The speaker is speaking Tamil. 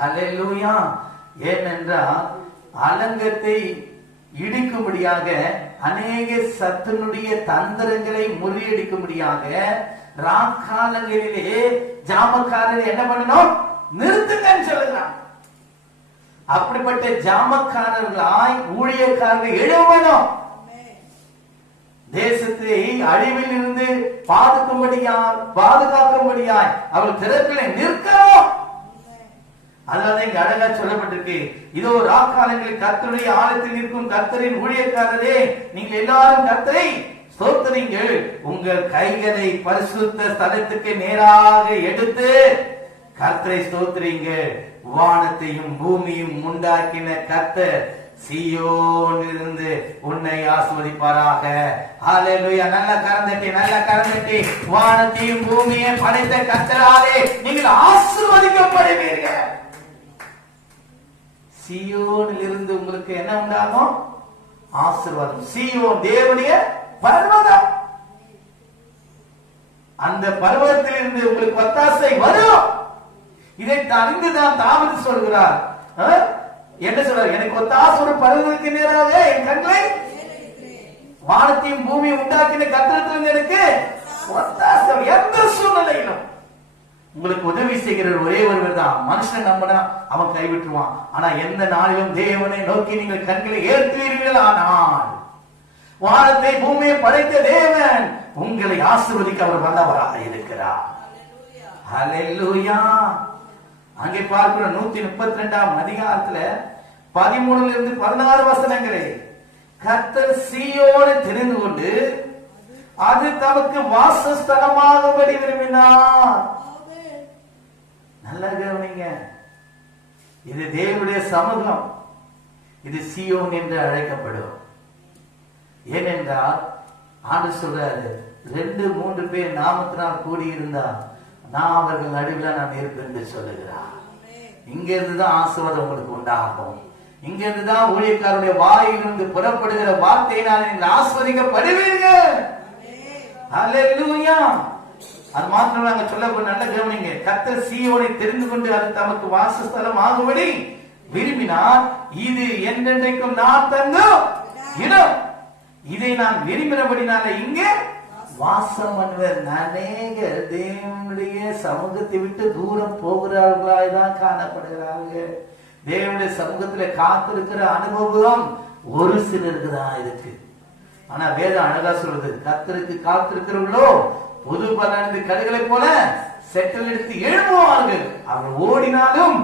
ஹல்லேலூயா. ஏனென்றால் அலங்கத்தை இடிக்கும்படியாக அநேக சத்துனுடைய தந்திரங்களை முறியடிக்கும்படியாக ராக்காலங்களிலே ஜாமக்காரர் என்ன பண்ணணும்? நிறுத்துங்கன்னு சொல்லுகிறான். அப்படிப்பட்ட ஜாமக்காரர்களாய் ஊழியக்காரர்கள் எழுவணும். தேசத்தை அழிவில் இருந்து பாதுகாக்கும்படியாய் அவள் திறப்பிலை நிற்கணும். அதனால இங்க அழகா சொல்லப்பட்டிருக்கு, இதோ ராக்காலங்களில் கர்த்தருடைய ஆலயத்தில் நிற்கும் கர்த்தரின் ஊழியக்காரரே, நீங்கள் எல்லாரும் கர்த்தரை ஸ்தோத்திரிங்கள். உங்கள் கைகளை பரிசுத்த ஸ்தலத்துக்கு நேராக எடுத்து கர்த்தரை ஸ்தோத்திரிங்க. வானத்தையும் பூமியும் உண்டாக்கின கர்த்தர் சீயோனிலிருந்து உன்னை ஆசீர்வதிப்பாராக. ஹல்லேலூயா. நல்ல கரந்தட்டி வானத்தையும் பூமியை படைத்த கர்த்தராலே நீங்கள் ஆசீர்வதிக்கப்படுவீர்கள். சீயோனிலிருந்து உங்களுக்கு என்ன உண்டாகும்? ஆசீர்வாதம். சீயோன் தேவனுடைய பர்வதம். அந்த பர்வதத்திலிருந்து உங்களுக்கு ஒத்தாசை வரும். இதை அறிந்துதான் தாவீது சொல்கிறார். என்ன சொல்றார்? எனக்கு ஒத்தாசை ஒரு பர்வதத்துக்கு நேராக என் கண்களை வானத்தையும் பூமியை உண்டாக்கின கர்த்தரிடத்திலிருந்து எனக்கு ஒத்தாசை. எந்த சூழ்நிலையிலும் உங்களுக்கு உதவி செய்கிற ஒரே ஒருவர் தான். மனுஷன் நம்பினா அவன் கைவிட்டுருவான். ஆனா எந்த நாளிலும் தேவனை நோக்கி நீங்கள் கண்களை ஏற்றுவீர்கள். ஆனால் வானத்தை பூமியை படைத்த தேவன் உங்களை ஆசீர்வதிக்க அவர் வல்லவராக இருக்கிறார். ஹல்லேலூயா. அங்கே பார்க்கிற 132ஆம் அதிகாரத்துல 13 16 வசனங்களே, கர்த்தர் சீயோனை தெரிந்து கொண்டு அது தமக்கு வாசஸ்தலமாகும்படி விரும்பினார். நல்லா கவனிங்க, இது தேவனுடைய சமூகம். இது சீயோன் என்று அழைக்கப்படும். ஏனென்றால் ஆண்டவர் சொல்றாரு, 2-3 பேர் நாமத்தினால் கூடியிருந்தா நான் அவர்கள் நடுவில் நான் இருப்பேன் என்று சொல்லுகிறார். இங்க இருந்துதான் ஆசீர்வாதம் உங்களுக்கு உண்டாகும். இங்க இருந்துதான் ஊழியக்காரருடைய வாயிலிருந்து புறப்படுகிற வார்த்தையினால் நீங்கள் ஆசீர்வதிக்கப்படுவீர்கள். ஹல்லேலூயா. அது மாத்திரம் நாங்க சொல்ல நல்ல கவனிங்க. கர்த்தர் சீயோனை தெரிந்து கொண்டு அது தமக்கு வாசஸ்தலம் ஆகும்படி விரும்பினார். இது என்றென்றைக்கும் நான் தங்கும் இடம். இதை நான் விரும்பினபடினால இங்கே வாசம் பண்ணுவர். அநேகர் தேவனுடைய சமூகத்தை விட்டு தூரம் போகிறார்களாய் தான் காணப்படுகிறார்கள். தேவனுடைய சமூகத்துல காத்திருக்கிற அனுபவம் ஒரு சிலருக்கு தான் இருக்கு. ஆனா வேதம் அழகா சொல்றது, கர்த்தருக்கு காத்திருக்கிறவர்களோ புது பலனடைந்த கழுகுகளை போல செட்டல் எடுத்து எழும்புவார்கள். அவர் ஓடினாலும்